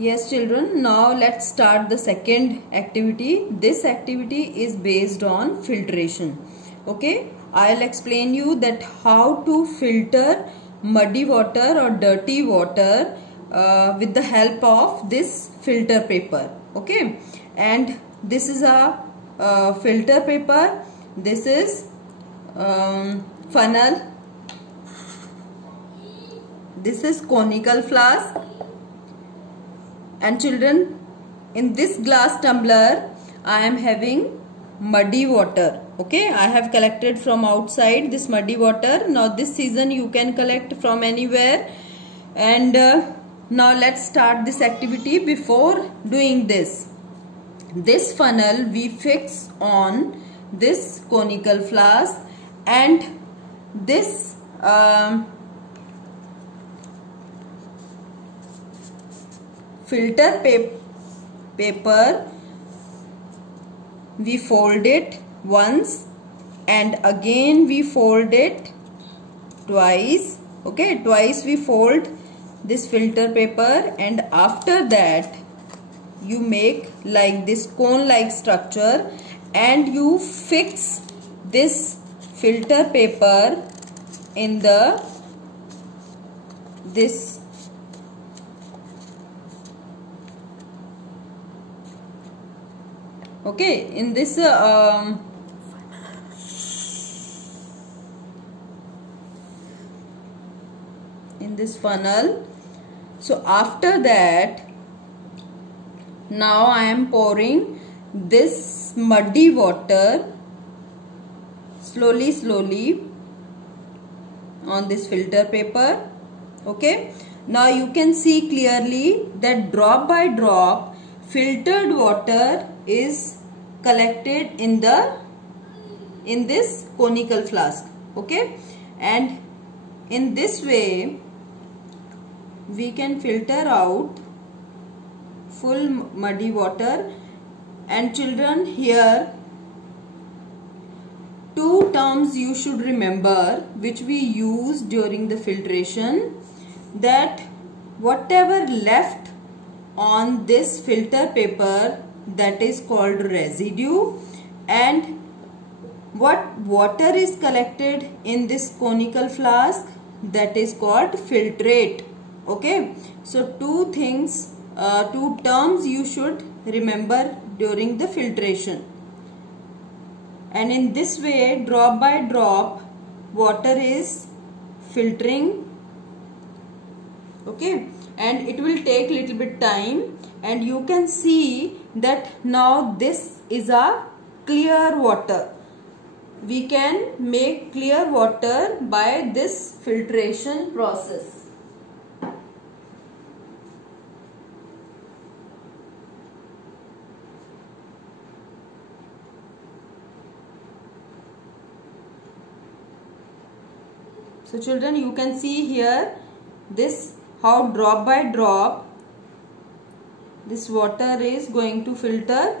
Yes children, now let's start the second activity. This activity is based on filtration. Okay, I'll explain you that how to filter muddy water or dirty water with the help of this filter paper. Okay, and this is a filter paper. This is funnel. This is conical flask. And children, in this glass tumbler I am having muddy water. Okay, I have collected from outside this muddy water. Now this season you can collect from anywhere. And now let's start this activity. Before doing this funnel we fix on this conical flask, and this filter paper we fold it once and again we fold it twice. Okay, twice we fold this filter paper, and after that you make like this cone like structure and you fix this filter paper in this okay, in this funnel. So after that, now I am pouring this muddy water slowly on this filter paper. Okay, now you can see clearly that drop by drop filtered water is collected in this conical flask. Okay, and in this way we can filter out full muddy water. And children, here two terms you should remember which we use during the filtration, that whatever left on this filter paper, that is called residue, and what water is collected in this conical flask, that is called filtrate. Okay, so two terms you should remember during the filtration. And in this way, drop by drop water is filtering. Okay, and it will take little bit time, and you can see that now this is a clear water. We can make clear water by this filtration process. So children, you can see here this how drop by drop this water is going to filter,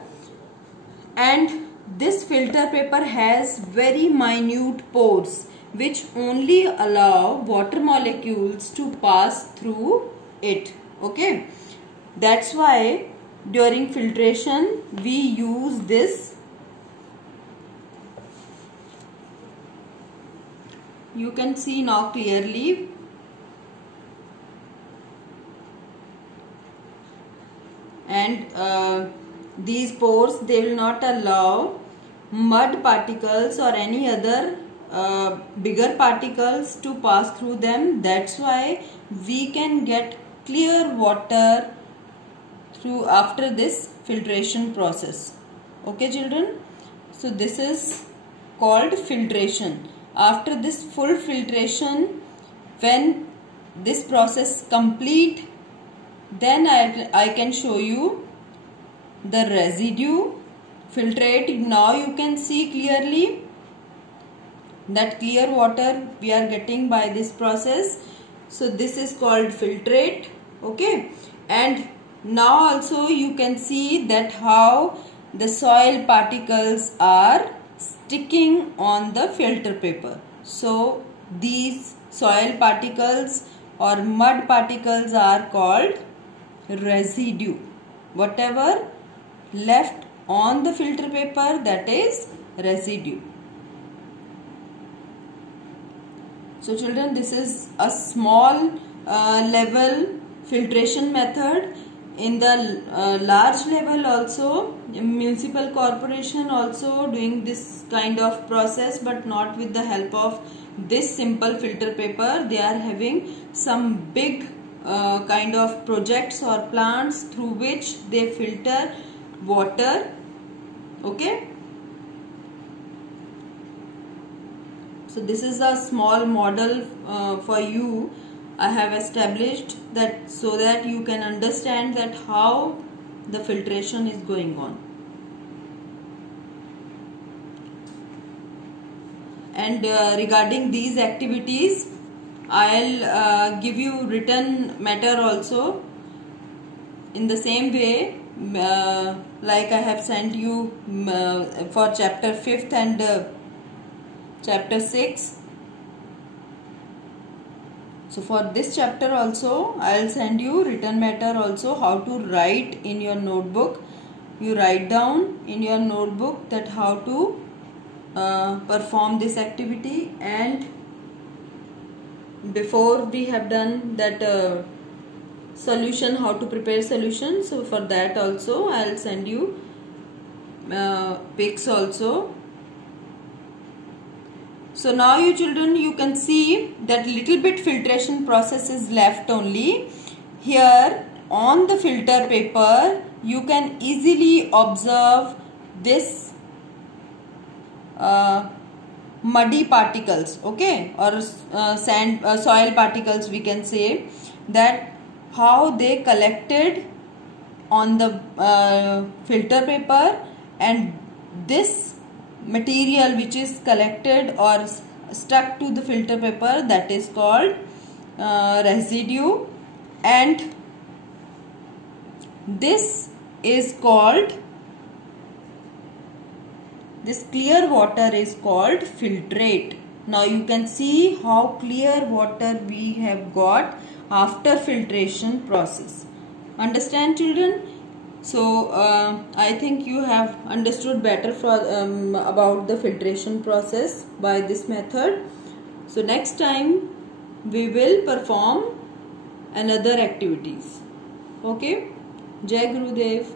and this filter paper has very minute pores which only allow water molecules to pass through it. Okay, that's why during filtration we use this. You can see now clearly. And these pores, they will not allow mud particles or any other bigger particles to pass through them. That's why we can get clear water through after this filtration process. Okay children, so this is called filtration. After this full filtration, when this process complete, then I can show you the residue filtrate. Now you can see clearly that clear water we are getting by this process. So this is called filtrate. Okay, and now also you can see that how the soil particles are sticking on the filter paper. So these soil particles or mud particles are called residue. Whatever left on the filter paper, that is residue. So children, this is a small level filtration method. In the large level also, municipal corporation also doing this kind of process, but not with the help of this simple filter paper. They are having some big kind of projects or plants through which they filter water. Okay. So this is a small model for you I have established, that so that you can understand that how the filtration is going on. And regarding these activities, I'll give you written matter also in the same way, like I have sent you for chapter 5th and chapter 6. So for this chapter also I'll send you written matter also, how to write in your notebook. You write down in your notebook that how to perform this activity, and before we have done that solution, how to prepare solution. So for that also I'll send you pics also. So now you children, you can see that little bit filtration process is left only. Here on the filter paper you can easily observe this muddy particles, okay, or soil particles, we can say, that how they collected on the filter paper, and this material which is collected or stuck to the filter paper, that is called residue, and this is called, this clear water is called filtrate. Now you can see how clear water we have got after filtration process. Understand children? So I think you have understood better about the filtration process by this method. So next time we will perform another activities. Okay. Jai Gurudev.